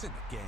points in the game.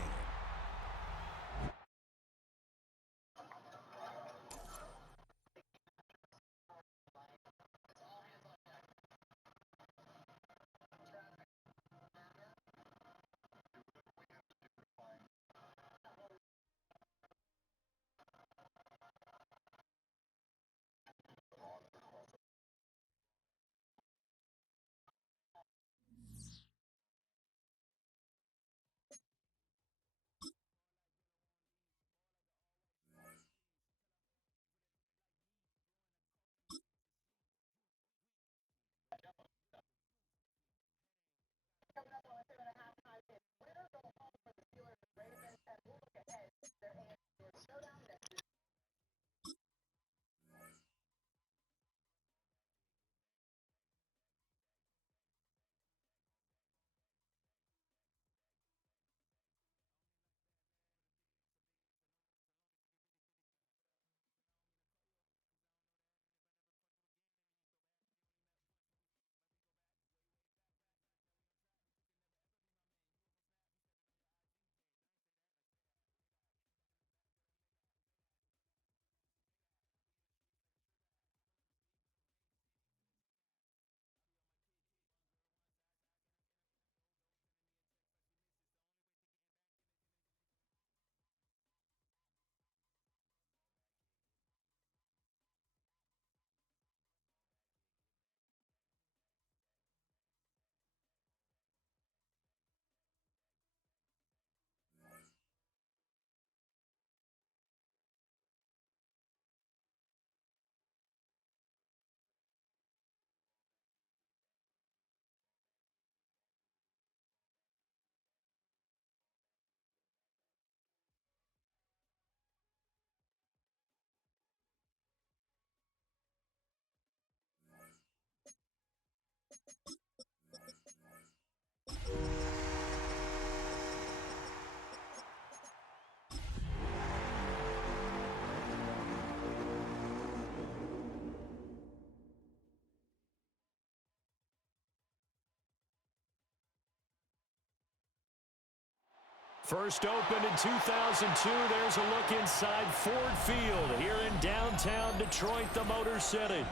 First opened in 2002, there's a look inside Ford Field here in downtown Detroit, the Motor City.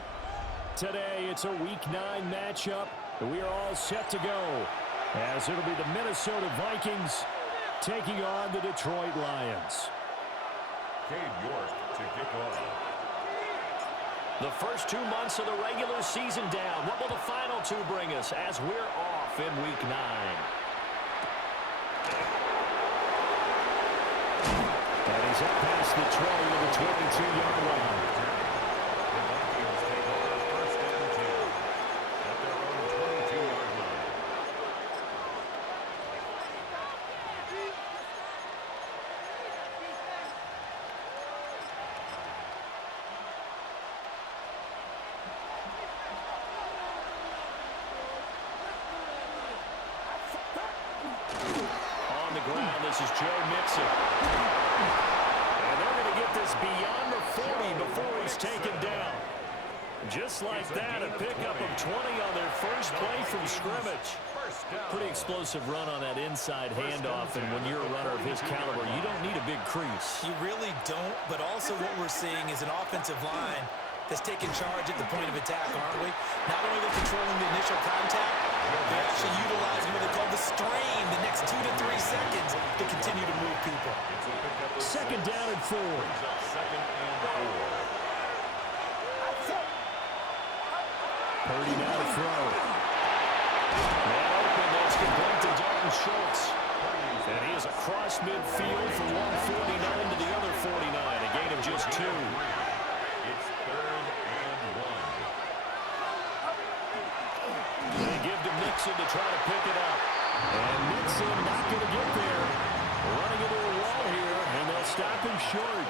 Today, it's a Week 9 matchup, and we are all set to go, as it'll be the Minnesota Vikings taking on the Detroit Lions. Cade York to kick off. The first 2 months of the regular season down. What will the final 2 bring us as we're off in Week 9? And he's up past the 20 to the 22-yard line. The Vikings take over first and 10 at their own 22-yard line. On the ground, this is Joe Mixon. And they're going to get this beyond the 40 before he's taken down. Just like that, a pickup of 20 on their first play from scrimmage. Pretty explosive run on that inside handoff, and when you're a runner of his caliber, you don't need a big crease. You really don't, but also what we're seeing is an offensive line that's taking charge at the point of attack, aren't we? Not only are they controlling the initial contact, they're actually utilizing what they call the strain the next 2 to 3 seconds to continue to move people. Second down and 4. Second and 4. Purdy now to throw. Man open, that's complete to Dalton Schultz. And he is across midfield from 149 to the other 49, a gain of just 2. It's third and 1. They give to Mixon to try to pick it up. And Mixon not going to get there. Running into a wall here, and they'll stop him short.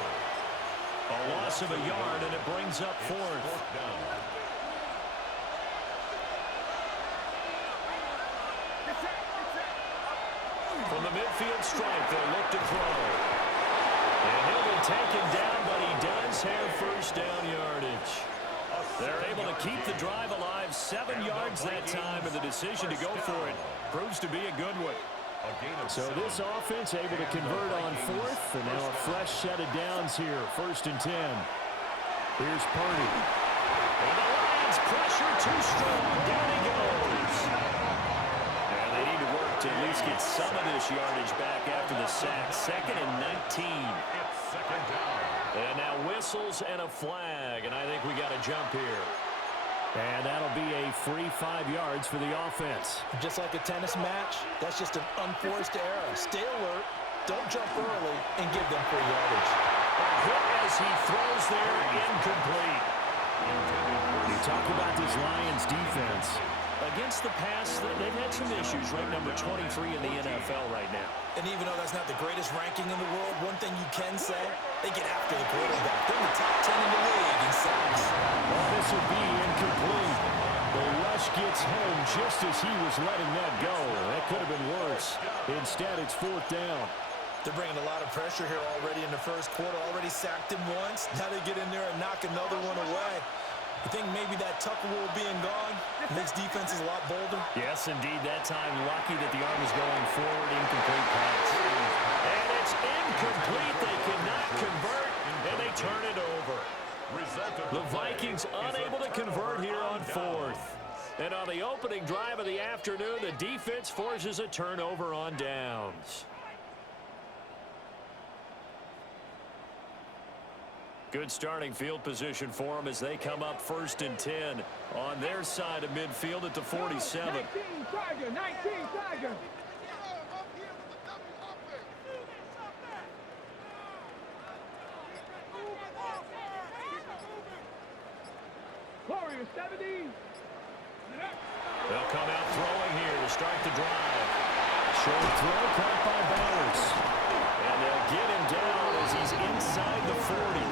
A loss of a yard, and it brings up 4th. From the midfield stripe, they'll look to throw. And he'll be taken down, but he does have first down yardage. They're able to keep the drive alive, 7 yards that time, and the decision to go for it proves to be a good one. A gain of So 7. this offense able to convert on fourth, and now a fresh set of downs here, 1st and 10. Here's Purdy. And the Lions pressure too strong. Down he goes. And they need to work to at least get some of this yardage back after the sack. 2nd and 19. It's 2nd down. And now whistles and a flag, and I think we got a jump here. And that'll be a free 5 yards for the offense. Just like a tennis match, that's just an unforced error. Stay alert, don't jump early, and give them free yardage. Hit as he throws there, incomplete. You talk about this Lions defense. Against the pass, they've had some issues. Ranked number 23 in the NFL right now. And even though that's not the greatest ranking in the world, one thing you can say, they get after the quarterback. They're in the top 10 in the league in sacks. Well, this will be incomplete. The rush gets home just as he was letting that go. That could have been worse. Instead, it's 4th down. They're bringing a lot of pressure here already in the first quarter. Already sacked him once. Now they get in there and knock another one away. You think maybe that Tucker Rule being gone makes defenses a lot bolder? Yes, indeed. That time, lucky that the arm is going forward. Incomplete pass. And it's incomplete. They cannot convert, and they turn it over. The Vikings unable to convert here on 4th. And on the opening drive of the afternoon, the defense forces a turnover on downs. Good starting field position for them as they come up 1st and 10 on their side of midfield at the 47. 19 Tiger. Warrior 70. They'll come out throwing here to start the drive. Short throw caught by Bowers. And they'll get him down as he's inside the 40.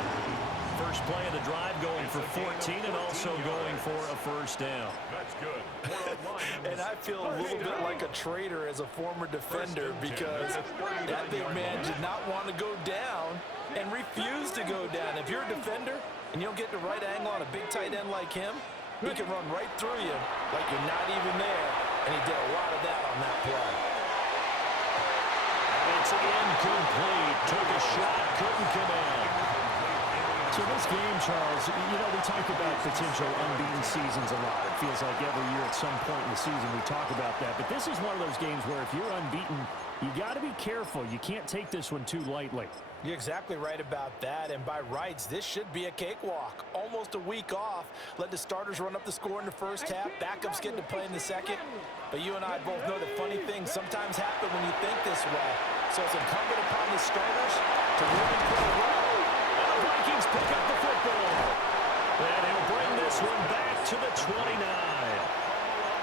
First play of the drive going for 14 and also going for a 1st down. That's good. And I feel a little bit like a traitor as a former defender because that big man did not want to go down and refused to go down. If you're a defender and you don't get the right angle on a big tight end like him, he can run right through you like you're not even there. And he did a lot of that on that play. It's incomplete. Took a shot, couldn't connect. So this game, Charles, you know, we talk about potential unbeaten seasons a lot. It feels like every year at some point in the season we talk about that. But this is one of those games where if you're unbeaten, you got to be careful. You can't take this one too lightly. You're exactly right about that, and by rights, this should be a cakewalk. Almost a week off. Let the starters run up the score in the first half. Backups get to play in the second. But you and I both know that funny things sometimes happen when you think this way. So it's incumbent upon the starters to really play well. And the Vikings pick up the football. And he'll bring this one back to the 29.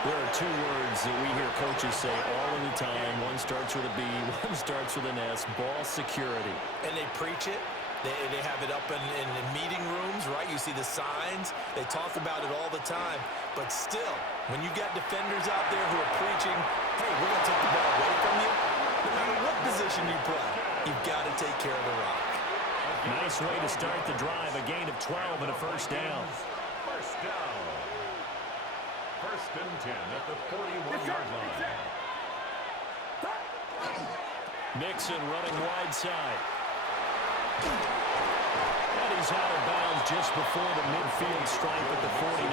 There are 2 words that we hear coaches say all of the time. One starts with a B, one starts with an S, ball security. And they preach it. They have it up in meeting rooms, right? You see the signs. They talk about it all the time. But still, when you got defenders out there who are preaching, hey, we're going to take the ball away from you, no matter what position you play, you've got to take care of the rock. Nice way to start the drive. A gain of 12 and a 1st down. 1st down. 1st and 10 at the 41-yard line. Mixon running wide side. And he's out of bounds just before the midfield stripe at the 49.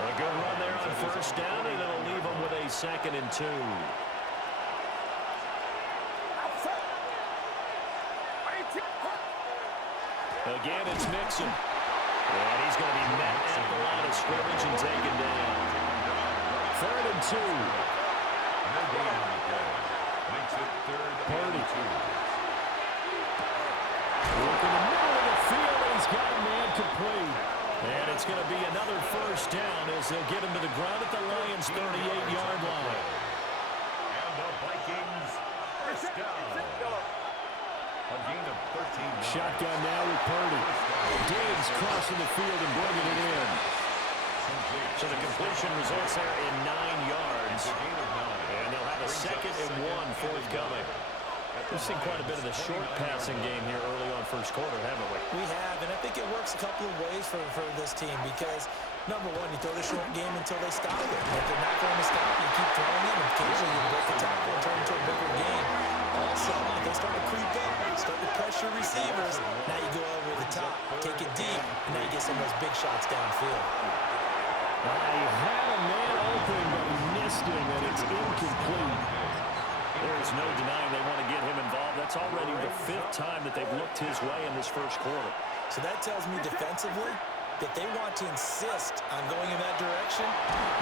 A good run there on 1st down, and it'll leave him with a 2nd and 2. Again, it's Mixon. And he's going to be met at the line of scrimmage and taken down. 3rd and 2. No gain on the play. Makes it 3rd Purdy. and 2. Work in the middle of the field, and he's got a man complete. And it's going to be another 1st down as they'll get him to the ground at the Lions' 38-yard line. And the Vikings 1st down. A gain of 13. Shotgun now with Purdy. Diggs crossing the field and bringing it in. So the completion results there in 9 yards. And they'll have a 2nd and 1 forthcoming. We've seen quite a bit of the short passing game here early on 1st quarter, haven't we? We have, and I think it works a couple of ways for this team because Number one, you throw the short game until they stop it. If they're not going to stop it, you keep throwing them. Occasionally, you break a tackle and turn into a bigger game. Also, if they start to creep up, start to pressure receivers, now you go over the top, take it deep, and now you get some of those big shots downfield. He had a man open, but he missed him, and it's incomplete. There's no denying they want to get him involved. That's already the 5th time that they've looked his way in this first quarter. So that tells me defensively that they want to insist on going in that direction.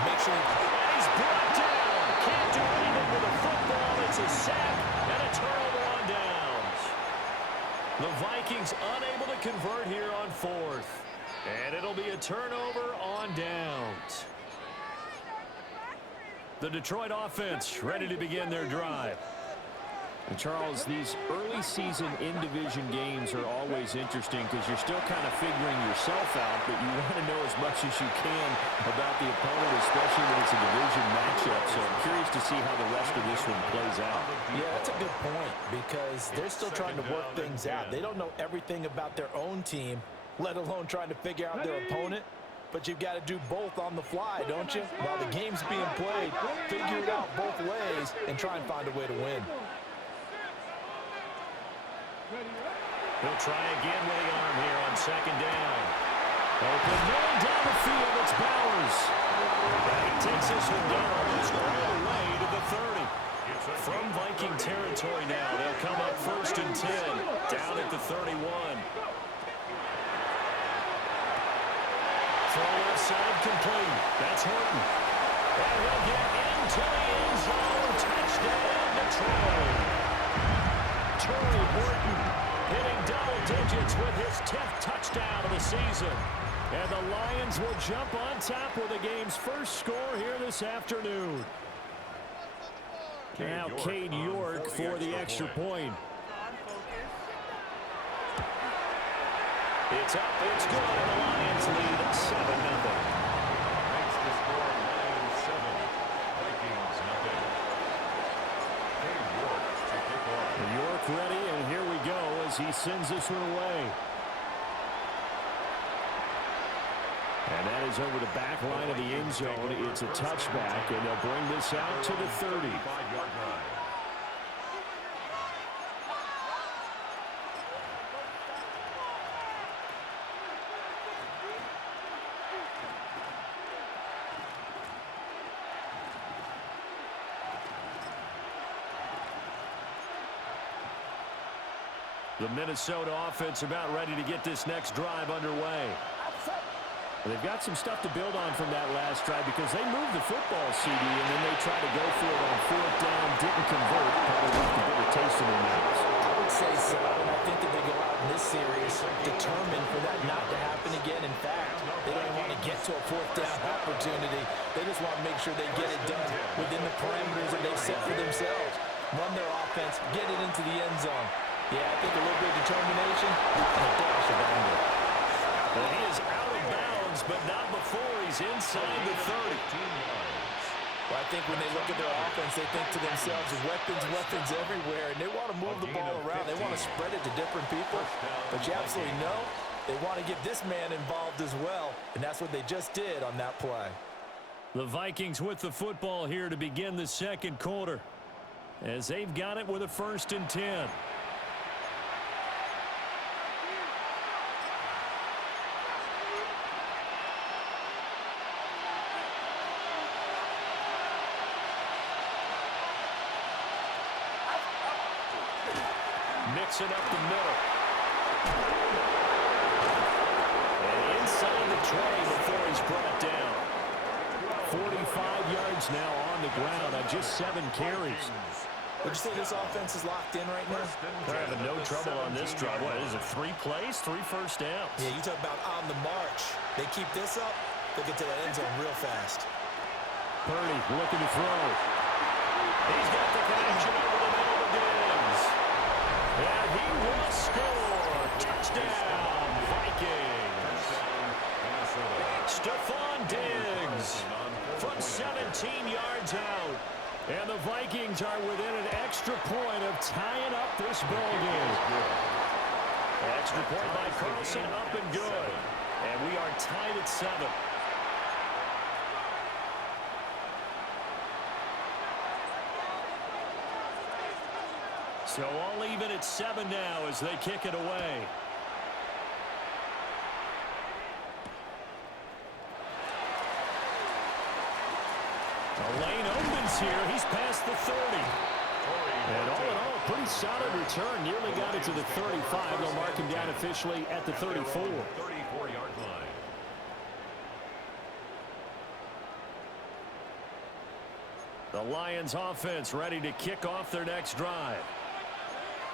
Make sure And he's brought down. Can't do anything with the football. It's a sack and a turnover on downs. The Vikings unable to convert here on 4th. And it'll be a turnover on downs. The Detroit offense ready to begin their drive. And Charles, these early season in-division games are always interesting because you're still kind of figuring yourself out, but you want to know as much as you can about the opponent, especially when it's a division matchup. So I'm curious to see how the rest of this one plays out. Yeah, that's a good point because they're still trying to work things out. They don't know everything about their own team, let alone trying to figure out their opponent. But you've got to do both on the fly, don't you? While the game's being played, figure it out both ways and try and find a way to win. He'll try again with the arm here on 2nd down. Open man down the field. It's Bowers. And he takes this one down almost all the way to the 30. From Viking territory now, they'll come up 1st and 10. Down at the 31. Throw left side complete. That's Horton. And he'll get into the end zone. Touchdown, Detroit. Torrey Horton hitting double digits with his 10th touchdown of the season. And the Lions will jump on top with the game's first score here this afternoon. Now Cade York for the extra point. It's up, it's good, and the Lions lead 7-0. Makes the score 9-7. Vikings nothing. Cade York to kick off. York ready, and here we go as he sends this one away. And that is over the back line of the end zone. It's a touchback, and they'll bring this out to the 30. 5-yard line. The Minnesota offense about ready to get this next drive underway. They've got some stuff to build on from that last drive because they moved the football, CD, and then they tried to go for it on 4th down, didn't convert, probably left a bitter taste in their mouths. I would say so, and I think that they go out in this series determined for that not to happen again. In fact, they don't want to get to a 4th down opportunity. They just want to make sure they get it done within the parameters that they've set for themselves. Run their offense, get it into the end zone. Yeah, I think a little bit of determination and a dash of anger. Well, he is out of bounds, but not before he's inside the 30. Well, I think when they look at their offense, they think to themselves, weapons everywhere, and they want to move the ball around. They want to spread it to different people, but you absolutely know they want to get this man involved as well, and that's what they just did on that play. The Vikings with the football here to begin the second quarter as they've got it with a 1st and 10. Mixing up the middle. And inside the 20 before he's brought down. 45 yards now on the ground on just 7 carries. Would you say this offense is locked in right now? They're having no trouble on this drive. What is it, 3 plays, 3 first downs? Yeah, you talk about on the march. They keep this up, they'll get to that end zone real fast. Purdy looking to throw. He's got the connection over the middle of Diggs. And he will score. Touchdown, Vikings. Stephon Diggs from 17 yards out. And the Vikings are within an extra point of tying up this ball game. Extra point by Carlson, up and good. And we are tied at 7. So all even at 7 now as they kick it away. The lane opens here. He's past the 30. And all in all, pretty solid return. Nearly got it to the 35. They'll mark him down officially at the 34. 34-yard line. The Lions offense ready to kick off their next drive.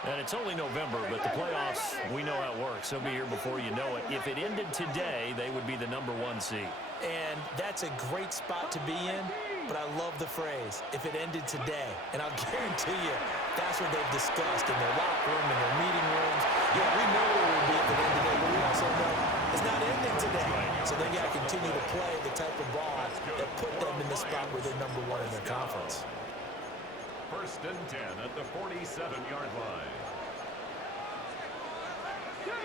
And it's only November, but the playoffs, we know how it works. They'll be here before you know it. If it ended today, they would be the #1 seed. And that's a great spot to be in, but I love the phrase, if it ended today. And I'll guarantee you, that's what they've discussed in their locker room, in their meeting rooms. Yeah, we know where we'll be if it ended today, but we also know it's not ending today. So they got to continue to play the type of ball that put them in the spot where they're #1 in their conference. 1st and 10 at the 47-yard line.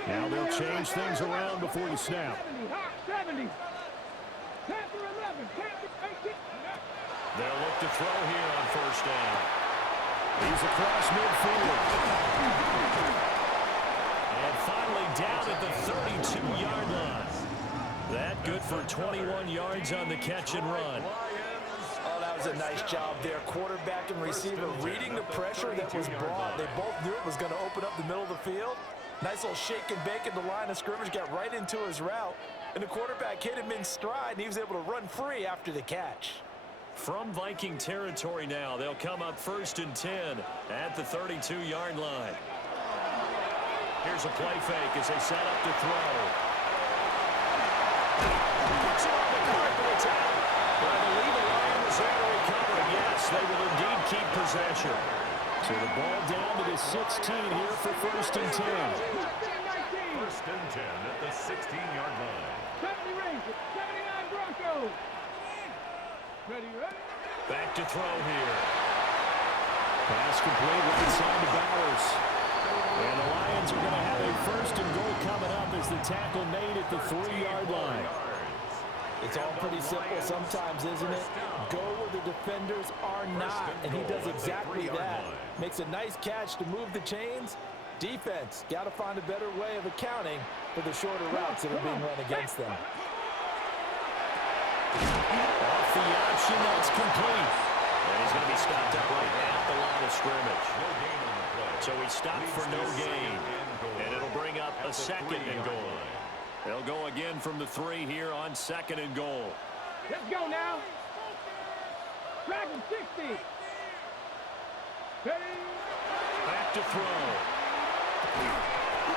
Now they'll change things around before the snap. 70. 10 for 11. 10 for 18. They'll look to throw here on 1st down. He's across midfield. And finally down at the 32-yard line. That good for 21 yards on the catch and run. Oh, that was a nice job there. Quarterback and receiver reading the pressure that was brought. They both knew it was going to open up the middle of the field. Nice little shake and bake at the line of scrimmage, got right into his route. And the quarterback hit him in stride, and he was able to run free after the catch. From Viking territory now, they'll come up 1st and 10 at the 32-yard line. Here's a play fake as they set up to throw. Gets it on the carpet, it's out. But I believe the line was there to recover. Yes, they will indeed keep possession. So the ball down to the 16 here for 1st and 10. 1st and 10 at the 16-yard line. 70 Rangers. 79 Broncos. Ready. Back to throw here. Pass complete right side to Bowers. And the Lions are going to have a 1st and goal coming up as the tackle made at the 3-yard line. It's all pretty simple sometimes, isn't it? Go where the defenders are not, and he does exactly that. Makes a nice catch to move the chains. Defense, got to find a better way of accounting for the shorter routes that are being run against them. Off the option, that's complete. And he's going to be stopped up right at the line of scrimmage. So he stopped for no gain. And it'll bring up a 2nd and goal. They'll go again from the 3 here on 2nd and goal. Let's go now. Dragon 60. Ready. Back to throw.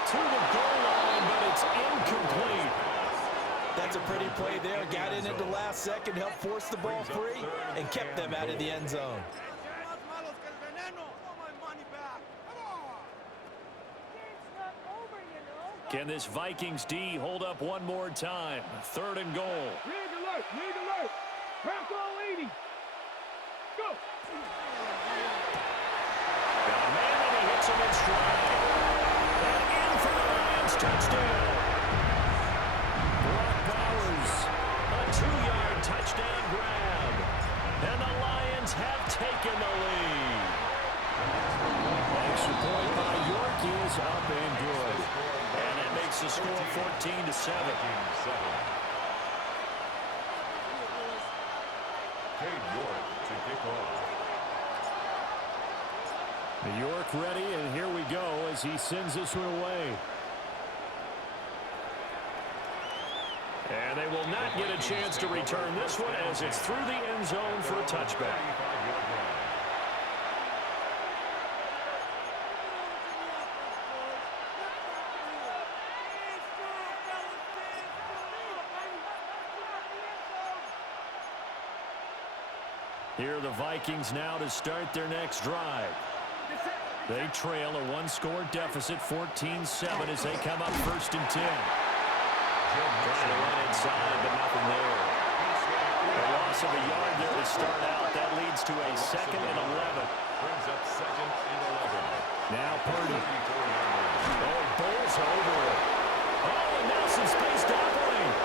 To the goal line, but it's incomplete. That's a pretty play there. Got in at the last second, helped force the ball free, and kept them out of the end zone. Can this Vikings D hold up one more time? 3rd and goal. Rig alert. Rig alert. Bronco 80. Go. Got a man and he hits him in stride. And in for the Lions touchdown. Brock Bowers, a 2-yard touchdown grab. And the Lions have taken the lead. Extra point by York is up and good. And it makes the score 14-7. Cade York to kick off. New York ready, and here we go as he sends this one away. And they will not get a chance to return this one as it's through the end zone for a touchback. Here are the Vikings now to start their next drive. They trail a 1-score deficit, 14-7, as they come up 1st and 10. Trying to run inside, but nothing there. A loss of a yard there to start out. That leads to a 2nd and 11. Brings up 2nd and 11. Now Purdy. Oh, he bowls over it. Oh, and now some space to operate.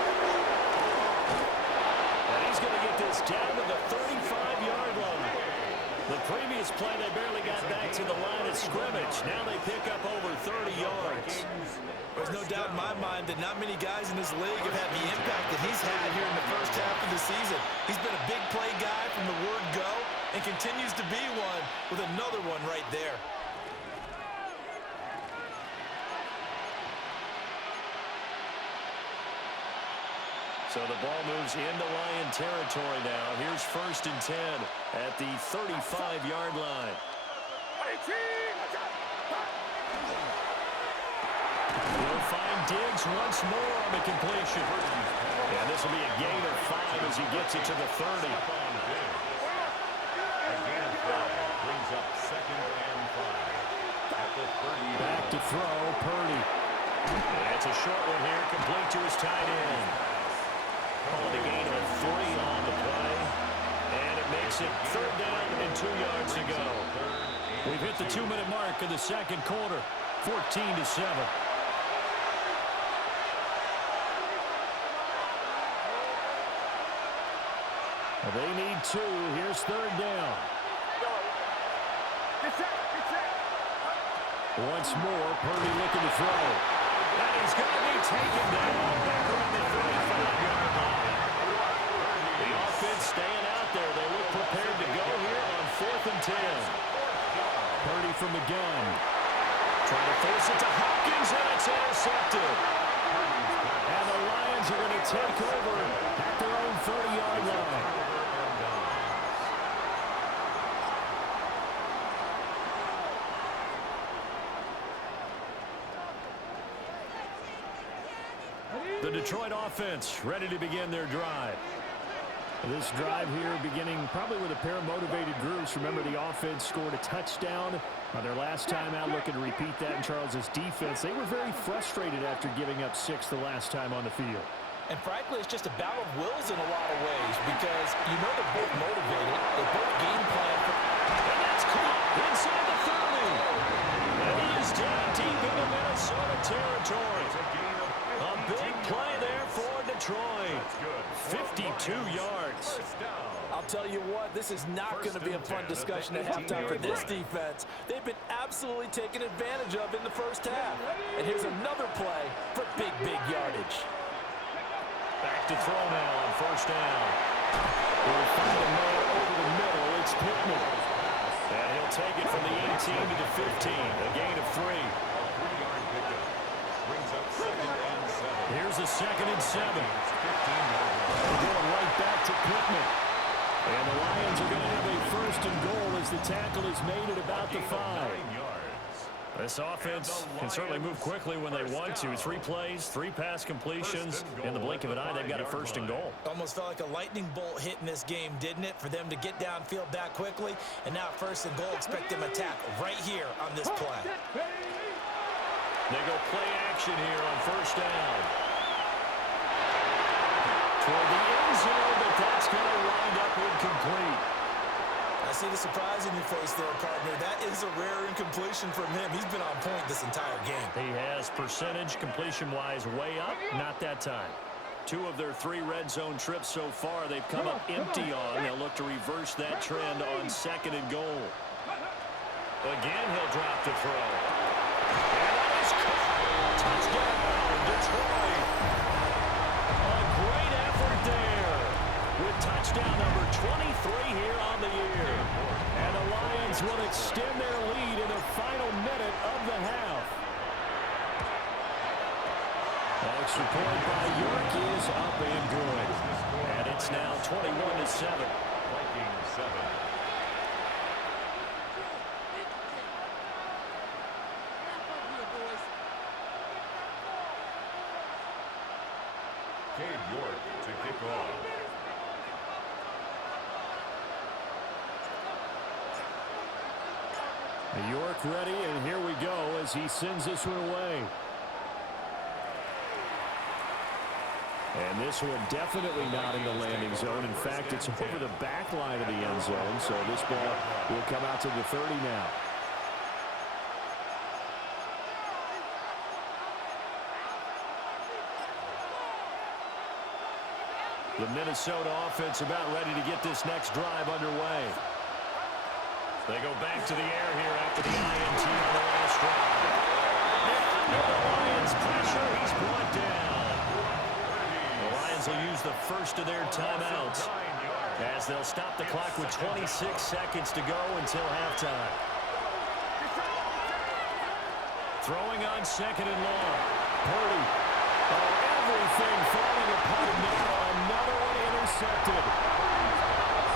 And he's going to get this down to the 35-yard line. The previous play, they barely got back to the line of scrimmage. Now they pick up over 30 yards. There's no doubt in my mind that not many guys in this league have had the impact that he's had here in the first half of the season. He's been a big play guy from the word go and continues to be one with another one right there. So the ball moves into Lion territory now. Here's 1st and 10 at the 35-yard line. He'll find Diggs once more on the completion. And this will be a gain of 5 as he gets it to the 30. Again, 5 brings up 2nd and 5 at the 30. Back to throw, Purdy. That's a short one here, complete to his tight end. Calling a gain of 3 on the play. And it makes it 3rd down and 2 yards to go. We've hit the 2-minute mark of the second quarter. 14-7. Well, they need 2. Here's 3rd down. Once more, Purdy looking to throw. And he's going to be taken down back around the 35-yard line. The offense staying out there. They look prepared to go here on 4th and 10. Purdy from the gun. Trying to force it to Hopkins, and it's intercepted. And the Lions are going to take over at their own 30-yard line. The Detroit offense ready to begin their drive. This drive here beginning probably with a pair of motivated groups. Remember, the offense scored a touchdown on their last time out, looking to repeat that in Charles's defense. They were very frustrated after giving up 6 the last time on the field. And frankly, it's just a battle of wills in a lot of ways because you know they're both motivated. They both game plan for. And that's caught inside the 30. And he is down deep into Minnesota territory. A big play there for Detroit. 52 yards. I'll tell you what, this is not going to be a fun discussion at halftime for this defense. They've been absolutely taken advantage of in the first half. And here's another play for big yardage. Back to throw now on 1st down. We'll find a man over the middle. It's Pittman. And he'll take it from the 18 to the 15. A gain of 3. Three-yard pickup brings up 2nd and 7. Here's a 2nd and 7. Going right back to Pittman. And the Lions are going to have a 1st and goal as the tackle is made at about the 5. This offense can certainly move quickly when they want to. 3 plays, 3 pass completions. In the blink of an eye, they've got a 1st and goal. Almost felt like a lightning bolt hit in this game, didn't it? For them to get downfield back quickly. And now 1st and goal, expect them to tackle right here on this play. They go play action here on 1st down. Toward the end zone, but that's going to wind up incomplete. I see the surprise in your face there, partner. That is a rare incompletion from him. He's been on point this entire game. He has percentage completion-wise way up. Not that time. 2 of their 3 red zone trips so far they've come up empty on. They'll look to reverse that trend on 2nd and goal. Again, he'll drop the throw. And that is caught. Touchdown, Detroit. A great effort there with touchdown number 23 here on the year. And the Lions will extend their lead in the final minute of the half. Extra point by York is up and good. And it's now 21-7. Vikings 7. Cade York to kick off. York ready, and here we go as he sends this one away. And this one definitely not in the landing zone. In fact, it's over the back line of the end zone, so this ball will come out to the 30 now. The Minnesota offense about ready to get this next drive underway. They go back to the air here after the INT on the last drive. And under the Lions' pressure, he's brought down. The Lions will use the first of their timeouts as they'll stop the clock with 26 seconds to go until halftime. Throwing on second and long. Purdy. Oh, everything falling apart now. Another one intercepted.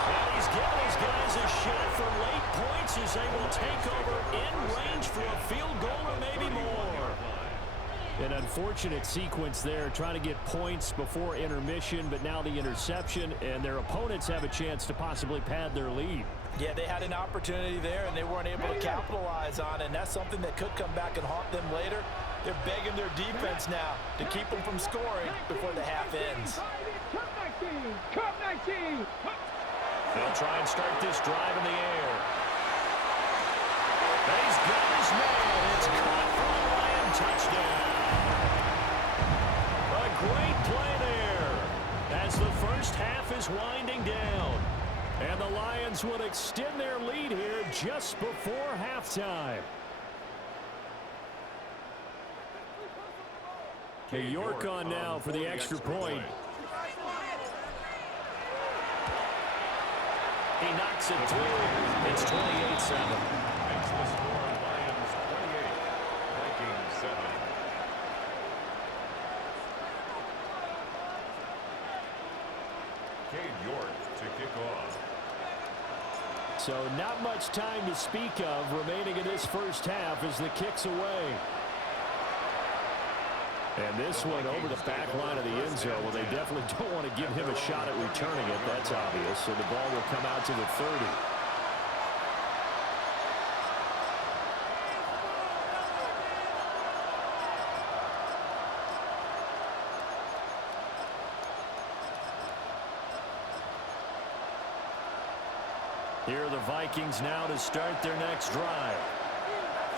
And he's giving his guys a shot for late points as they will take over in range for a field goal or maybe more. An unfortunate sequence there, trying to get points before intermission, but now the interception, and their opponents have a chance to possibly pad their lead. Yeah, they had an opportunity there, and they weren't able to capitalize on it, and that's something that could come back and haunt them later. They're begging their defense now to keep them from scoring before the half ends. Cup 19. They'll try and start this drive in the air. He's got his man. It's caught for a Lion touchdown. A great play there as the first half is winding down. And the Lions would extend their lead here just before halftime. Hey, York on now for the extra point. He knocks it through. It's 28-7. Makes the score Lions 28, Vikings 7. Cade York to kick off. So not much time to speak of remaining in this first half as the kick's away. And this one over the back line of the end zone. Well, they definitely don't want to give him a shot at returning it. That's obvious. So the ball will come out to the 30. Here are the Vikings now to start their next drive.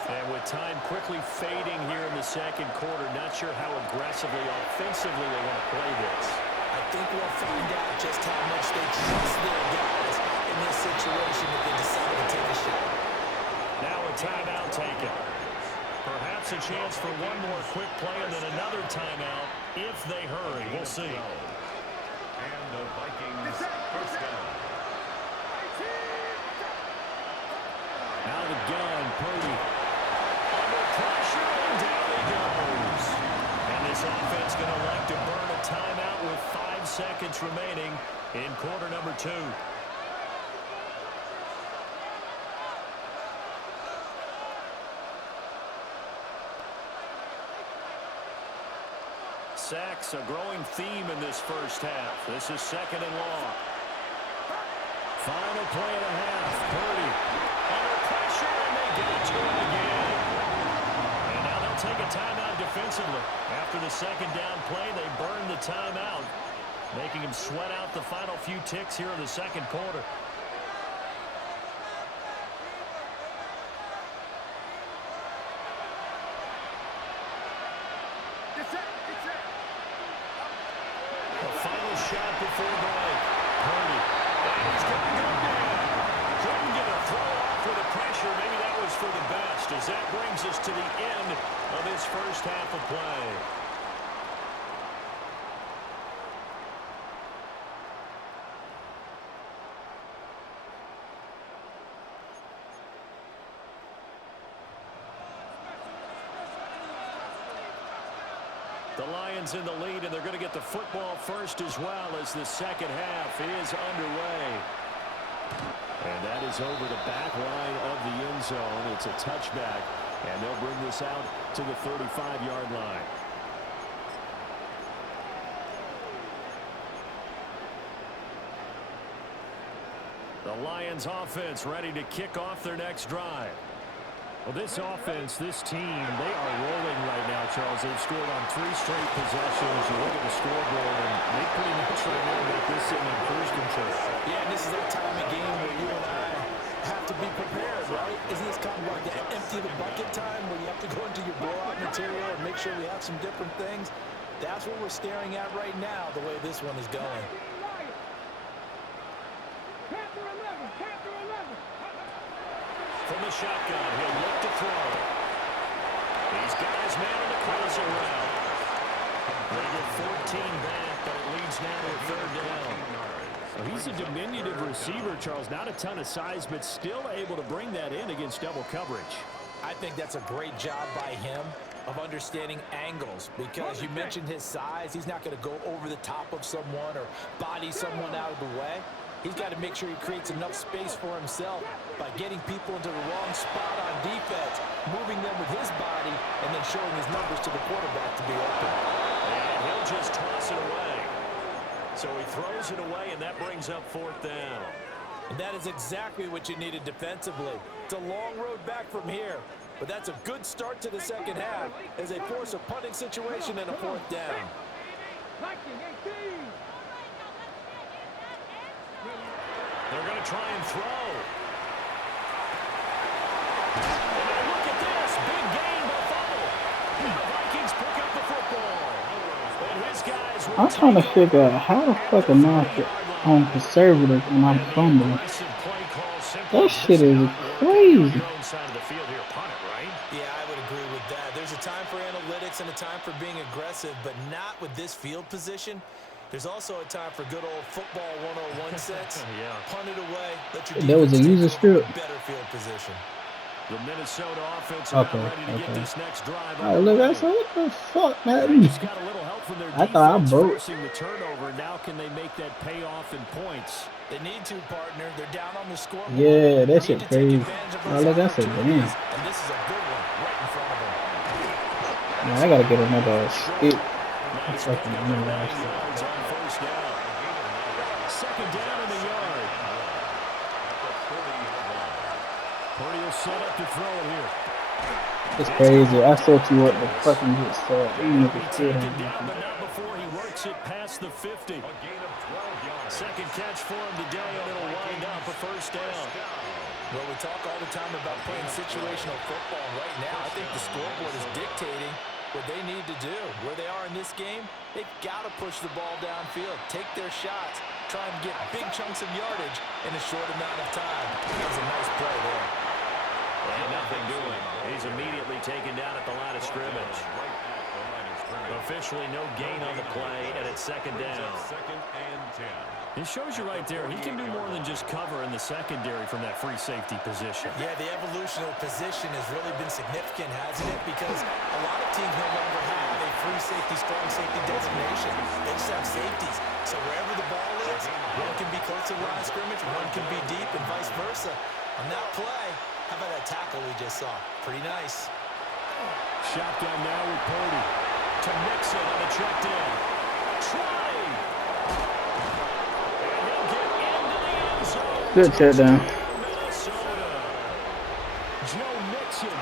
And with time quickly fading here in the second quarter, not sure how aggressively, offensively they want to play this. I think we'll find out just how much they trust their guys in this situation if they decide to take a shot. Now a timeout taken. Perhaps a chance for one more quick play and then another timeout if they hurry. We'll see. And the Vikings first down. Now the gun, Purdy. Under pressure, and down he goes. And this offense going to elect to burn a timeout with 5 seconds remaining in quarter number 2. Sacks, a growing theme in this first half. This is second and long. Final play and a half. Purdy under pressure, and they get it to him again. And now they'll take a timeout defensively. After the second down play, they burn the timeout, making him sweat out the final few ticks here in the second quarter. The final shot before break. Purdy. And he's going to go down. Couldn't get a throw off with the pressure. Maybe that was for the best, as that brings us to the end of this first half of play. The Lions in the lead, and they're going to get the football first as well as the second half is underway. And that is over the back line of the end zone. It's a touchback, and they'll bring this out to the 35-yard line. The Lions offense ready to kick off their next drive. Well, this offense, this team, they are rolling right now, Charles. They've scored on 3 straight possessions. You look at the scoreboard, and they pretty much right now got this in cruise control. Yeah, and this is that time of game where you and I have to be prepared, right? Isn't this kind of like that empty the bucket time where you have to go into your blowout material and make sure we have some different things? That's what we're staring at right now, the way this one is going. from the shotgun. He'll look to throw. He's got his man on the crosser route. They get 14 back, but it leads now to a third down. Well, he's a diminutive receiver, Charles. Not a ton of size, but still able to bring that in against double coverage. I think that's a great job by him of understanding angles, because you mentioned his size. He's not going to go over the top of someone or body someone out of the way. He's got to make sure he creates enough space for himself by getting people into the wrong spot on defense, moving them with his body, and then showing his numbers to the quarterback to be open. And he'll just toss it away. So he throws it away, and that brings up fourth down. And that is exactly what you needed defensively. It's a long road back from here, but that's a good start to the second half as they force a punting situation and a fourth down. They're going to try and throw. And look at this. Big gain by Fumble. The Vikings pick up the football. And his guys will I'm trying to figure out how the fuck am I on conservative when I'm fumbling. That shit is crazy. Yeah, I would agree with that. There's a time for analytics and a time for being aggressive, but not with this field position. There's also a time for good old football 101 sense. Yeah. Punt it away. Let your There was a user strip. Better field position. The Minnesota offense Okay, ready to get this next drive. Oh, look, I said, what the fuck, man? Just got a little help from their I thought I defense broke. forcing the turnover. Now can they make that pay off in points? They need to, partner. They're down on the scoreboard. Yeah, that They shit need to take crazy. advantage of Oh, those look, I said, opportunities, damn. and this is a good one right in front of them. Man, I gotta get another stick. Nice Fucking pick up another of 9 stick. yards on first down. Second down in the yard. Purdy will set up to throw it here. It's crazy. I set you up to fucking get set. You He'll niggas be still taken don't down, get but not before he works it past the 50. Second catch for him today, and it'll wind up a first down. Well, we talk all the time about playing situational football. Right now, I think the scoreboard is dictating what they need to do. Where they are in this game, they've got to push the ball downfield, take their shots, try and get big chunks of yardage in a short amount of time. That was a nice play there. And nothing doing. He's immediately taken down at the line of scrimmage. Officially no gain on the play, and it's second down. It shows you right there, he can do more than just cover in the secondary from that free safety position. Yeah, the evolution of position has really been significant, hasn't it? Because a lot of teams no longer have a free safety, strong safety designation. They just have safeties. So wherever the ball is, one can be close to the line of scrimmage, one can be deep, and vice versa. On that play, how about that tackle we just saw? Pretty nice. Shotgun now with Purdy. To Mixon on the check down. Try. And he'll get into the end zone. Good touchdown. Minnesota. Joe Mixon.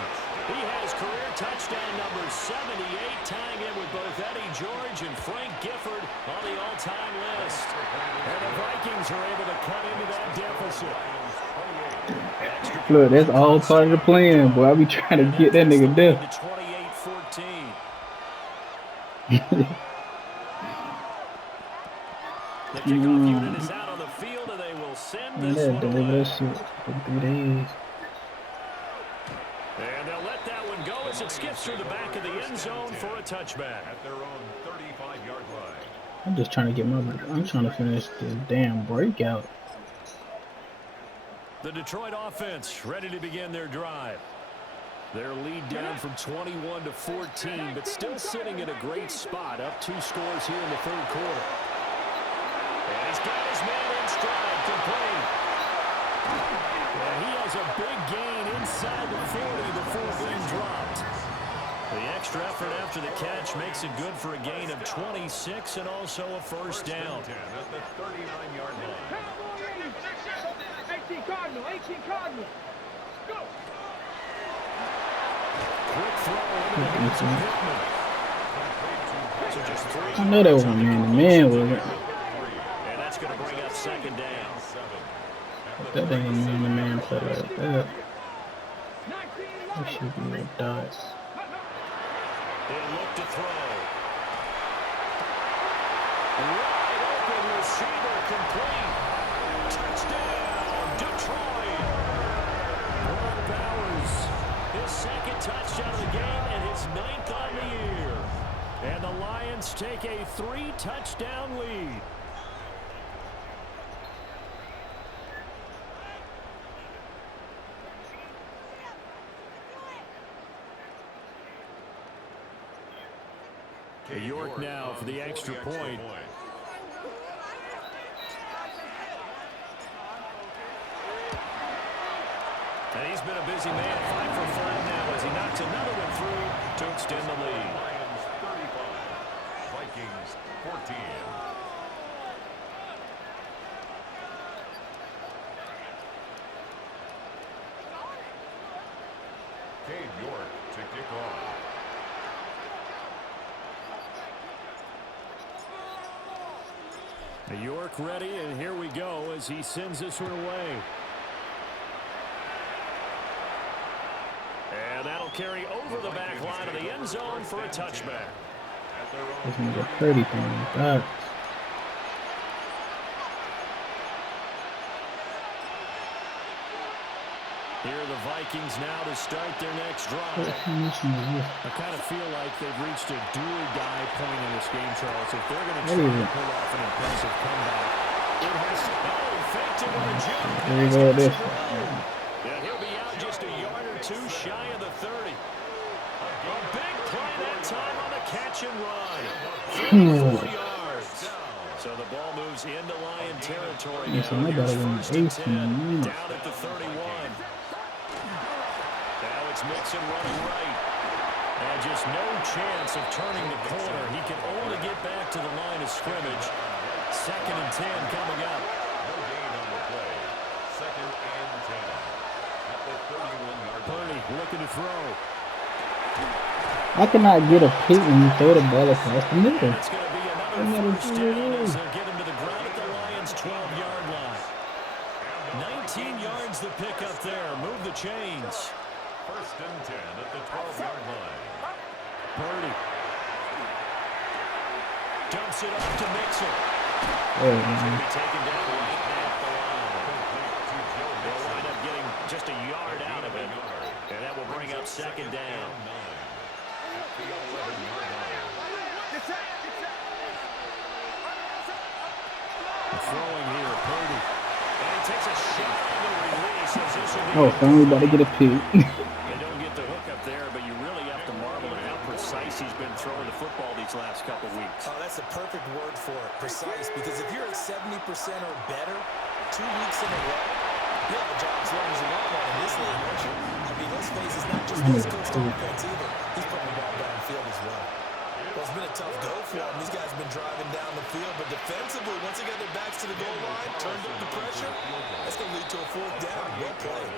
He has career touchdown number 78, tying in with both Eddie George and Frank Gifford on the all-time list. And the Vikings are able to cut into that deficit. Look, that's all part of the plan, boy. I be trying to get that nigga down. 28-14. The kickoff unit is out on the field, and they will send Man, this they'll one deliver away. that shit for 3 days. And they'll let that one go as it skips through the back of the end zone for a touchback. At their own 35-yard line. I'm just trying to get I'm trying to finish this damn breakout. The Detroit offense ready to begin their drive. Their lead down from 21 to 14, but still sitting in a great spot, up 2 scores here in the third quarter. And he's got his man in stride, complete. And he has a big gain inside the 40 before being dropped. The extra effort after the catch makes it good for a gain of 26 and also a first down. At the 39-yard line. 18 Cardinal, 18 Cardinal. Go. Quick throw into the hands of Pittman. So just 3. I know that was a man-to-man, wasn't it? And that's going to bring up second down. That ain't a man-to-man play like that. That should be a dots. They look to throw. Wide open receiver complete. Touchdown, Detroit. Brought back 3-touchdown lead. York now for the extra point. And he's been a busy man, 5 for 5 now as he knocks another one through to extend the lead. Lions 35, Vikings 14. Cade York to kick off. York ready, and here we go as he sends this one away. And that'll carry over the back line of the end zone for a touchback. This one's a 30 pound. Here are the Vikings now to start their next drive. I kind of feel like they've reached a do-or-die point in this game, Charles. If they're going to try to pull off an impressive comeback, it has to fake to one There you go, this. Yeah, he'll be out just a yard or two shy of the 30. A big play that time on the catch and run. 34 yards. So the ball moves into Lion territory now. Here's first and 10, down at the 31. Now it's Mixon running right. And just no chance of turning the corner. He can only get back to the line of scrimmage. 2nd and 10 coming up. No gain on the play. 2nd and 10. At the 31-yard line. Purdy looking to throw. I cannot get a peek when you throw the ball across the middle. It's going to be another first down as they'll get him to the ground at the Lions' 12-yard line. 19 yards the pick up there. Move the chains. 1st and 10 at the 12-yard line. Purdy dumps it off to Mixon. Oh, He's going to be taken down right at the line. They'll wind up getting just a yard out of it. And that will bring up 2nd down. At the 11-yard line. Throwing here, Purdy. And he takes a shot on the release. As this will be oh, finally about to get a peek. They don't get the hook up there, but you really have to marvel at how precise he's been throwing the football these last couple weeks. Oh, that's a perfect word for it, precise, because if you're at 70% or better 2 weeks in a row, you have a job as long as you want one in this league, don't you? I mean, let's face it, it's not just this coast offense either. He's putting the ball downfield as well. Well, it's been a tough go for him. These guys have been driving down the field, but defensively, once they got their backs to the goal line, turned up the pressure, that's going to lead to a 4th down. Well played.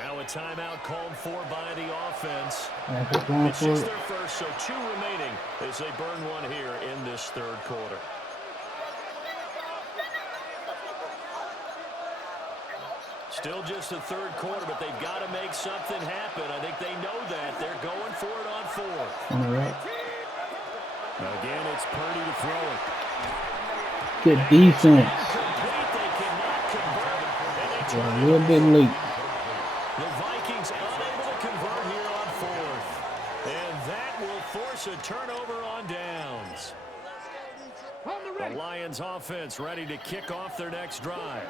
Now a timeout called for by the offense. It's just their first, so 2 remaining as they burn one here in this 3rd quarter. Still just the 3rd quarter, but they've got to make something happen. I think they know that. They're going for it on 4th. All right. Again, it's Purdy to throw it. Good defense. They cannot convert. Yeah, a little bit late. The Vikings unable to convert here on 4th. And that will force a turnover on downs. The Lions offense ready to kick off their next drive.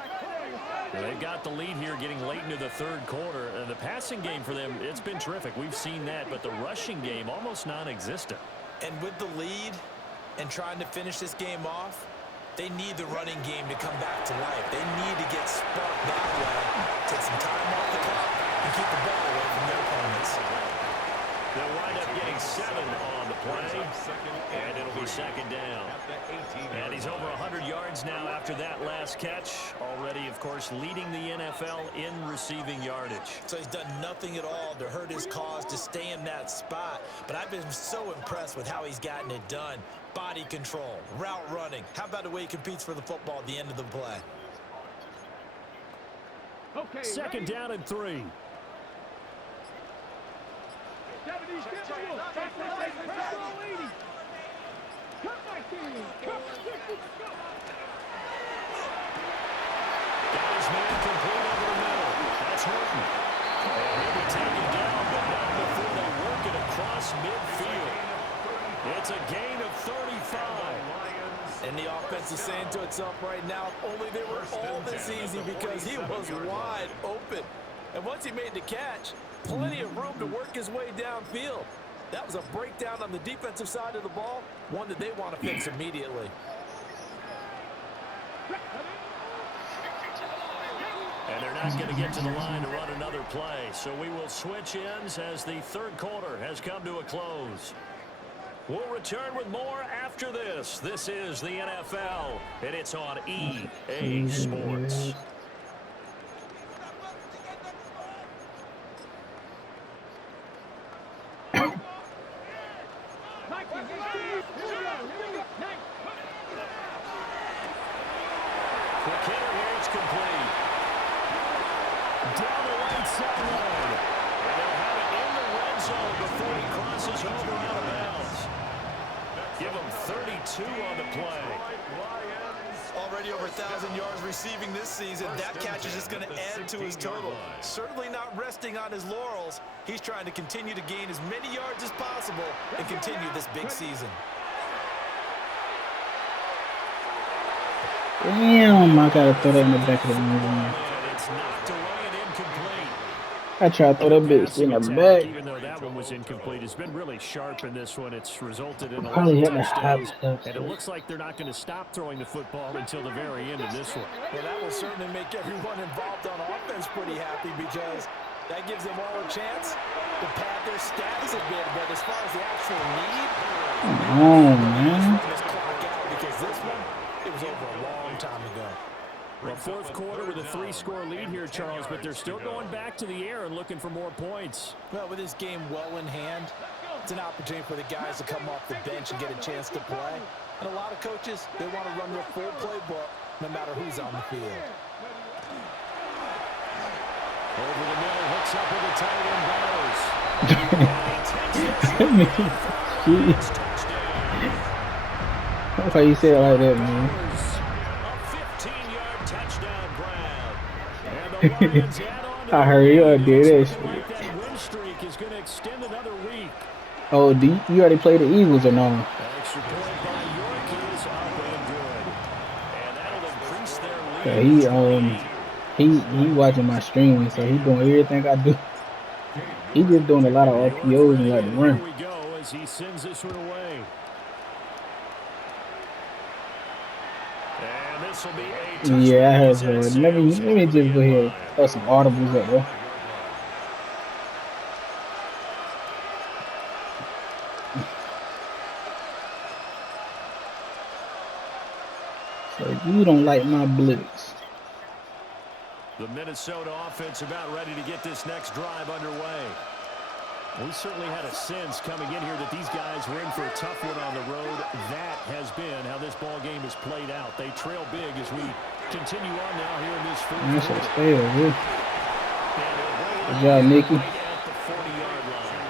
They've got the lead here getting late into the 3rd quarter. And the passing game for them, it's been terrific. We've seen that, but the rushing game almost non-existent. And with the lead and trying to finish this game off, they need the running game to come back to life. They need to get sparked that way, take some time off the clock, and keep the ball away from their opponents. They'll wind up getting 7 on the play, and it'll be 2nd down. And he's over 100 yards now after that last catch. Already, of course, leading the NFL in receiving yardage. So he's done nothing at all to hurt his cause to stay in that spot. But I've been so impressed with how he's gotten it done. Body control, route running. How about the way he competes for the football at the end of the play? Okay, 2nd down and 3. Got his man complete over the middle. That's Horton. And he'll be taken down, but not before they work it across midfield. It's a gain of 35. And the offense is saying to itself right now, only they were all this easy because he was wide open. And once he made the catch, plenty of room to work his way downfield. That was a breakdown on the defensive side of the ball, one that they want to fix immediately. And they're not going to get to the line to run another play. So we will switch ends as the third quarter has come to a close. We'll return with more after this. This is the NFL, and it's on EA Sports. McKinnon here, it's complete. Down the right sideline. And they'll have it in the red zone before he crosses over out of bounds. Give him 32 on the play. Already over 1,000 yards receiving this season. That catch is just going to add to his total. Certainly not resting on his laurels. He's trying to continue to gain as many yards as possible and continue this big season. Damn, I gotta throw that in the back of the end. I tried to throw that bitch in the back. Even though that one was incomplete, it's been really sharp in this one. It's resulted in a lot Probably of hit the high touchdowns, stuff. and it looks like they're not going to stop throwing the football until the very end of this one. Well, that will certainly make everyone involved on offense pretty happy because that gives them all a chance to pad their stats a bit. But as far as the actual need, Come on, man. this clock out because this one, it was over a long time ago. Well, fourth quarter with a 3-score lead here, Charles, but they're still going back to the air and looking for more points. Well, with this game well in hand, it's an opportunity for the guys to come off the bench and get a chance to play. And a lot of coaches, they want to run their full playbook no matter who's on the field. Over the middle, hooks up with the tight end Bowers. That's how you say it like that, man. I heard you did that shit. That win streak is going to extend another week. Oh, you already played the Eagles or no? Extra point by York is up and good. And that'll increase their lead. Yeah, he watching my streaming, so he doing everything I do. He just doing a lot of RPOs and like the run. Here we go as he sends this one away. And this will be a touchdown. Yeah, I have. Let me just go ahead and throw some audibles up there. So you don't like my blitz. The Minnesota offense about ready to get this next drive underway. We certainly had a sense coming in here that these guys were in for a tough one on the road. That has been how this ball game has played out. They trail big as we continue on now here in this fourth I should quarter. stay over here. Good job, Nikki. At the 40-yard line.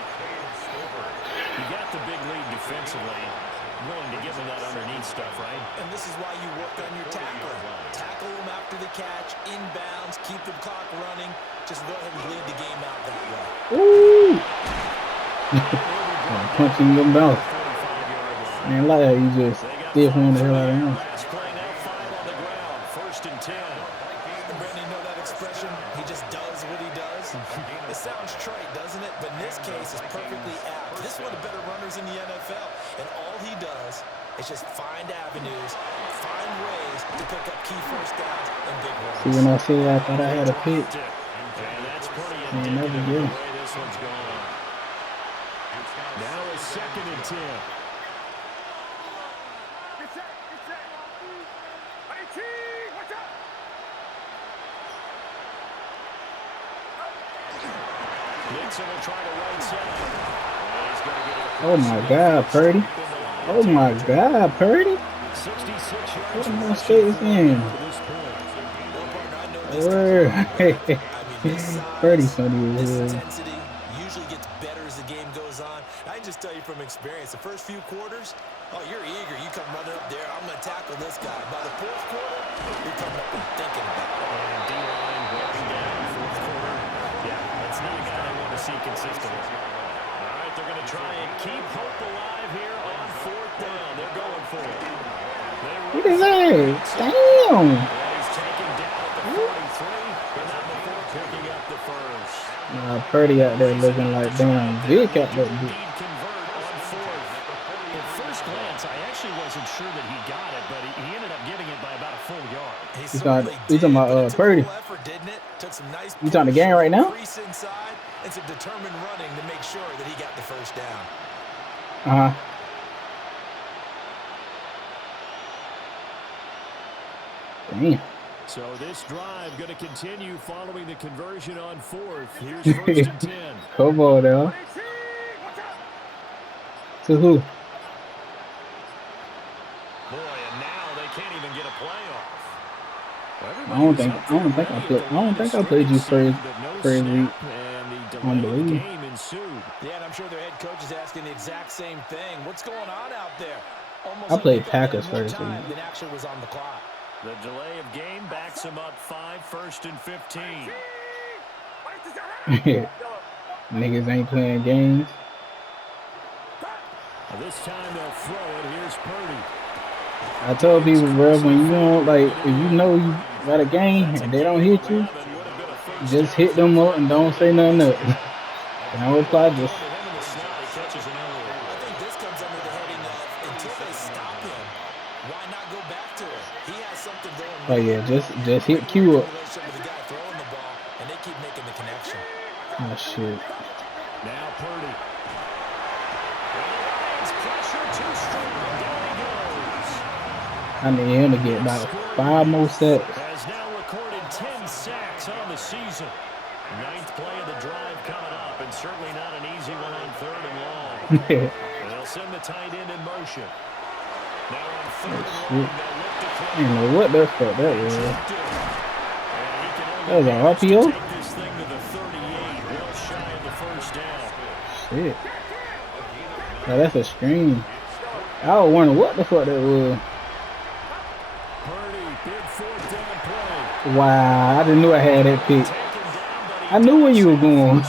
You got the big lead defensively. Willing to give them that underneath stuff, right? And this is why you work on your tackling. Tackle them after the catch, inbounds, keep the clock running. Just go ahead and lead the game out that way. Ooh! Punching them mouth. Man, like how you just stiff on the hell out of him. Last play now, 5 on the ground. 1st and 10. And Brandon, you know that expression? He just does what he does. It sounds trite, doesn't it? But in this case, it's perfectly apt. This is one of the better runners in the NFL. And all he does is just find avenues, find ways to pick up key first downs and big runs. See, when I said I thought I had a pick, And that's pretty man, that was indicative of good. the way this one's going. Now it's 2nd and 10. Nixon will try to right side. He's going to get it. Oh my God, Purdy. Oh my God, Purdy. 66 yards. What am I saying? Word. Purdy funny as hell. Intensity usually gets better as the game goes on. I can just tell you from experience, the first few quarters, oh, you're eager. You come running up there. I'm going to tackle this guy. By the fourth quarter, you're coming up and thinking about it. And D-line wearing down 4th quarter. Yeah, that's not a guy they want to see consistently. All right, they're going to to try and keep hope alive here on 4th down. They're going for it. Look at that. Damn. And he's taken down at the 43, but not before picking up the first. Nah, Purdy out there looking like damn Vic out there. Indeed convert on 4th. At first glance, I actually wasn't sure that he got it, but he ended up getting it by about a full yard. He's talking about Purdy. You talking the game right now? And some determined running to make sure that he got the first down. Uh-huh. Damn. So this drive going to continue following the conversion on 4th. Here's 1st and 10. Kobo there. To who? Boy, and now they can't even get a playoff. I don't think I played you first week. Unbelievable. Yeah, and I'm sure their head coach is asking the exact same thing. What's going on out there? Almost I played like Packers first week. than actually was on the clock. The delay of game backs him up 5, 1st and 15. Niggas ain't playing games. This time they'll throw it. Here's Purdy. I told people, bro, when you don't if you know you got a game and they don't hit you, just hit them up and don't say nothing else. And I reply just. I think this comes under the heading of until they stop him, why not go back to it? He has something going. Oh yeah, just hit Q up. With the guy throwing the ball, and they keep making the connection. Oh shit. Now Purdy. Pressure too strong. Down he goes. I need him to get about 5 more sacks. Has now recorded 10 sacks on the season. 9th play of the drive coming up, and certainly not an easy one on 3rd and long. And they'll send the tight end in motion. Now on 3rd and long, they'll look to I didn't know what the fuck that was. That was an RPO? take this thing to the 38, well shy of the first down. Shit. Oh, that's a screen. I was wondering what the fuck that was. Purdy, big 4th down play. Wow, I didn't know I had that pick. I knew where you were going.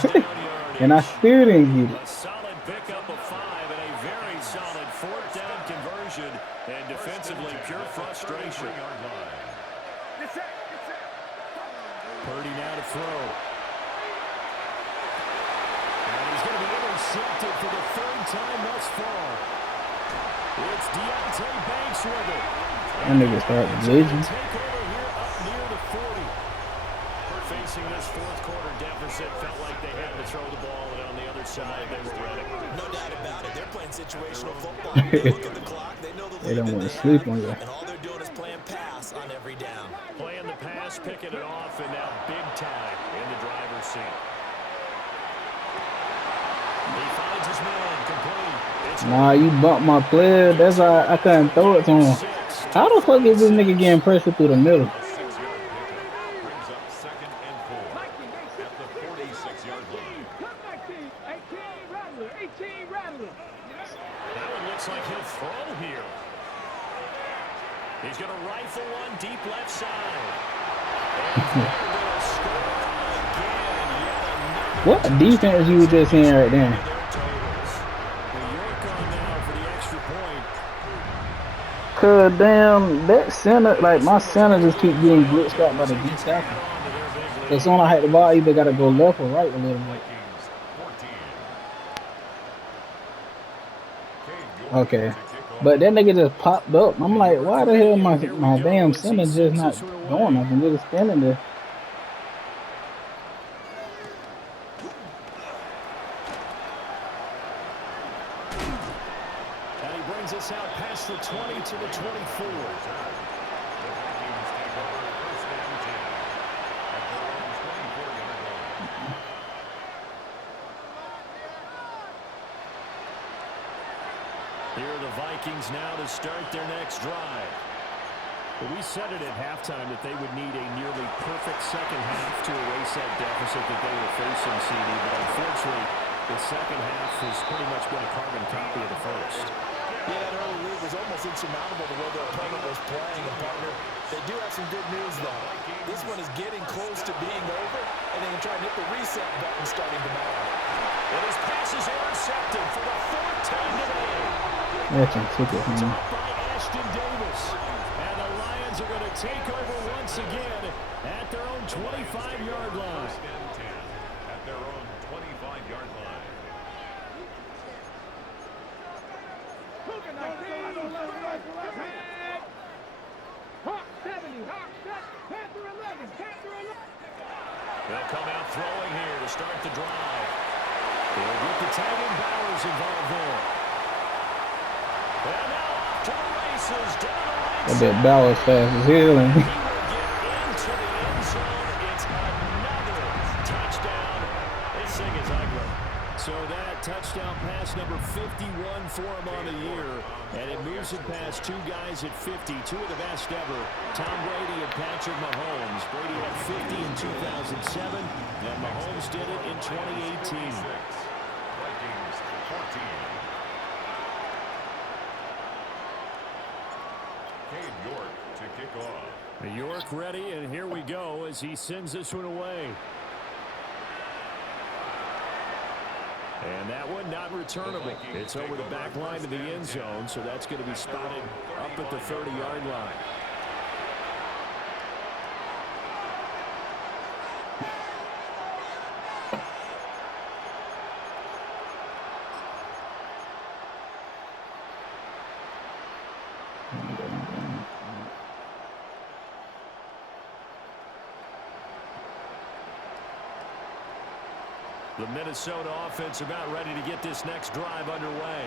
And I still didn't get it. A solid pickup of 5 and a very solid 4th down conversion. And defensively, pure frustration. Purdy now to throw. And he's going to be intercepted for the 3rd time thus far. It's Deontay Banks with it. That nigga started bleeding. Take over here up near the 40. Facing this 4th quarter deficit, felt like they had to throw the ball, and on the other side, they were ready. No doubt about it. They're playing situational football. They look at the clock. They know the They lead don't that want they to sleep have, on you. and all they're doing is playing pass on every down. Playing the pass, picking it off, and now big time in the driver's seat. He finds his man complete. Nah, you bumped my player. That's why I couldn't throw it to him. How the fuck is this nigga getting pressure through the middle? Brings up 2nd and 4 at the 46-yard line. That one looks like he'll throw here. He's going to rifle one deep left side. What defense you were just in right there? Cause damn, that center, like my center just keep getting blitzed out by the deep tackle. So soon I had the ball, either gotta go left or right a little bit. Okay. But that nigga just popped up. I'm like, why the hell my damn center just not going? I can just standing there. And he brings us out past the 20 to the 24. Here are the Vikings now to start their next drive. Well, we said it at halftime that they would need a nearly perfect second half to erase that deficit that they were facing, CD. But unfortunately, the second half has pretty much been a carbon copy of the first. Yeah, that early lead was almost insurmountable the way their opponent was playing. And partner, they do have some good news, though. This one is getting close to being over. and then try to hit the reset button starting tomorrow. And his pass is intercepted for the 4th time today. That's a ticket, It's man. up by Ashton Davis. And the Lions are going to take over once again at their own 25-yard line. First and 10 at their own 25-yard line. Hawk 70, Hawk set, Panther 11, Panther 11. They'll come out throwing here to start the drive. They'll get the tight end Bowers involved there. And now off to the races down the right I side. bet Bowers fast as hell. And He will get into the end zone. It's another touchdown. This thing is ugly. So that touchdown pass number 51 for him on the year. And it moves it past two guys at 50, two of the best ever, Tom Brady and Patrick Mahomes. Brady had 50 in 2007, and Mahomes did it in 2018. Vikings 14. Cade York to kick off. York ready, and here we go as he sends this one away. And that one not returnable. It's over the back line to the end zone, so that's going to be spotted up at the 30-yard line. The Minnesota offense about ready to get this next drive underway.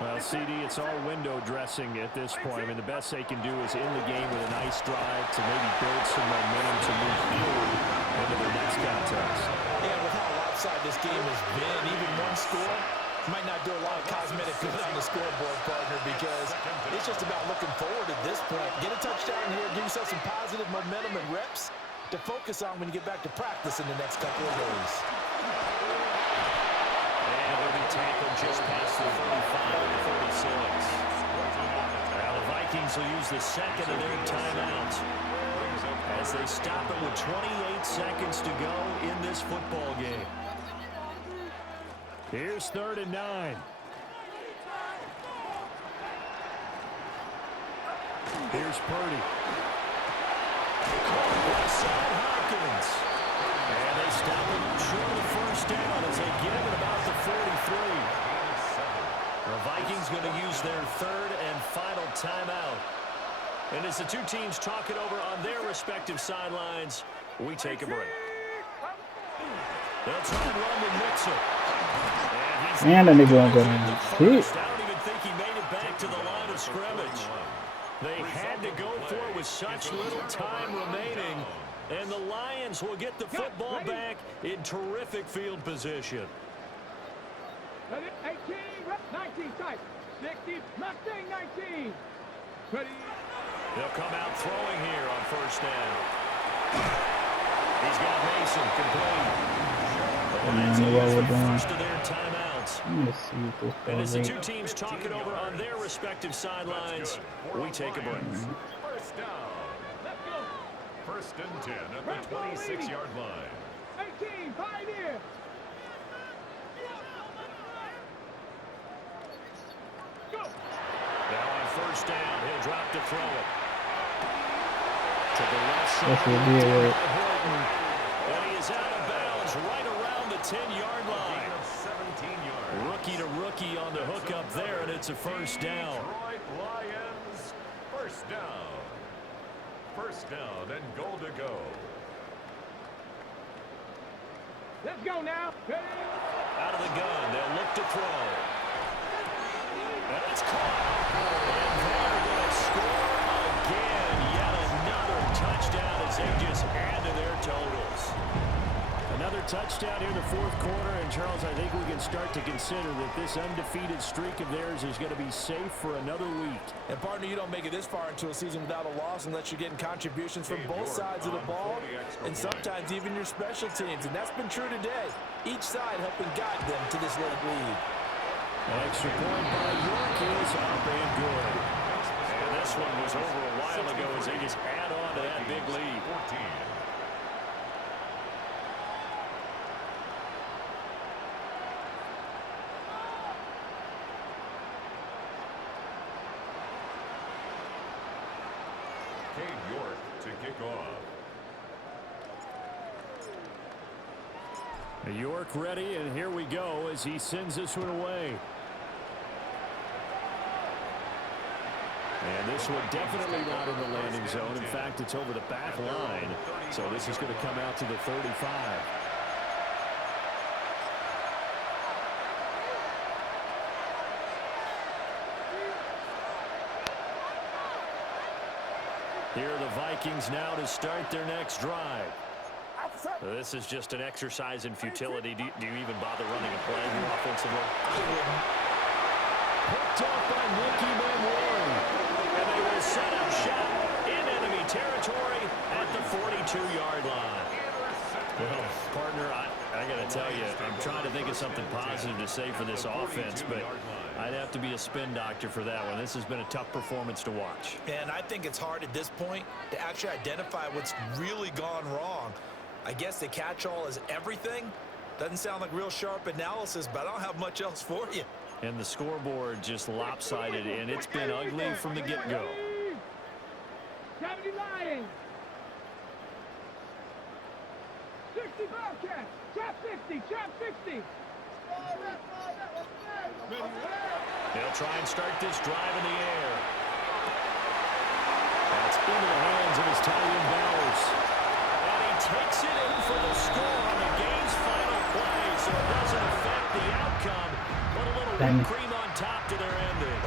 Well, CD, it's all window dressing at this point. I mean, the best they can do is end the game with a nice drive to maybe build some momentum to move forward into their next contest. Yeah, with how lopsided this game has been, even one score might not do a lot of cosmetic good on the scoreboard, partner, because it's just about looking forward at this point. Get a touchdown here, give yourself some positive momentum and reps to focus on when you get back to practice in the next couple of days. And they'll be tackled just past the 35 to 36. Now the Vikings will use the second of their timeouts as they stop it with 28 seconds to go in this football game. Here's 3rd and 9. Here's Purdy. Side Hopkins. And they stop him short of the first down as they get him at about the 43. The Vikings going to use their 3rd and final timeout. And as the two teams talk it over on their respective sidelines, we take a break. They'll try and run with Mixon. And then they're going to go down. I don't even think he made it back to the line of scrimmage. They had to go for it with such little time remaining, and the Lions will get the football back in terrific field position. 18, 19 type, 60, Mustang 19. Ready. They'll come out throwing here on first down. He's got Mason complete. And then what we're doing. First of their timeouts. Let's see if this And as the goes two teams talk it over on their respective sidelines, we take a break. First down. Let's go. 1st and 10 at the 26-yard line. 18, Pioneer. Go. Now on first down, he'll drop to throw it. To the left side. That's what we did. Horton. And he is out of bounds right around the 10-yard line. 17 yards. Rookie to rookie on the hookup there, and it's a first down. Detroit Lions, first down. First down and goal to go. Let's go now. Ready. Out of the gun, they'll look to throw. And it's caught. And they're going to score again. Yet another touchdown as they just add to their totals. Another touchdown here in the 4th quarter. And, Charles, I think we can start to consider that this undefeated streak of theirs is going to be safe for another week. And, partner, you don't make it this far into a season without a loss unless you're getting contributions from both sides of the ball and sometimes even your special teams. And that's been true today. Each side helping guide them to this late lead. An extra point by York is up and good. And this one was over a while ago as they just add on to that big lead. 14. kickoff. York ready, and here we go as he sends this one away. And this one definitely not in the landing zone. In fact, it's over the back line. So this is going to come out to the 35. Here are the Vikings now to start their next drive. This is just an exercise in futility. Do you even bother running a play here offensively? Picked off by Ricky Manuel. And they will set up shop in enemy territory at the 42-yard line. Well, partner, I got to tell you, I'm trying to think of something positive to say for this offense, but I'd have to be a spin doctor for that one. This has been a tough performance to watch. And I think it's hard at this point to actually identify what's really gone wrong. I guess the catch-all is everything. Doesn't sound like real sharp analysis, but I don't have much else for you. And the scoreboard just lopsided, and it's been ugly from the get-go. 70 Lions. 60 Bobcats. Trap 60. Trap 60. They'll try and start this drive in the air. That's into the hands of his tight end Bowers. And he takes it in for the score on the game's final play, so it doesn't affect the outcome, but a little whipped cream on top to their ending.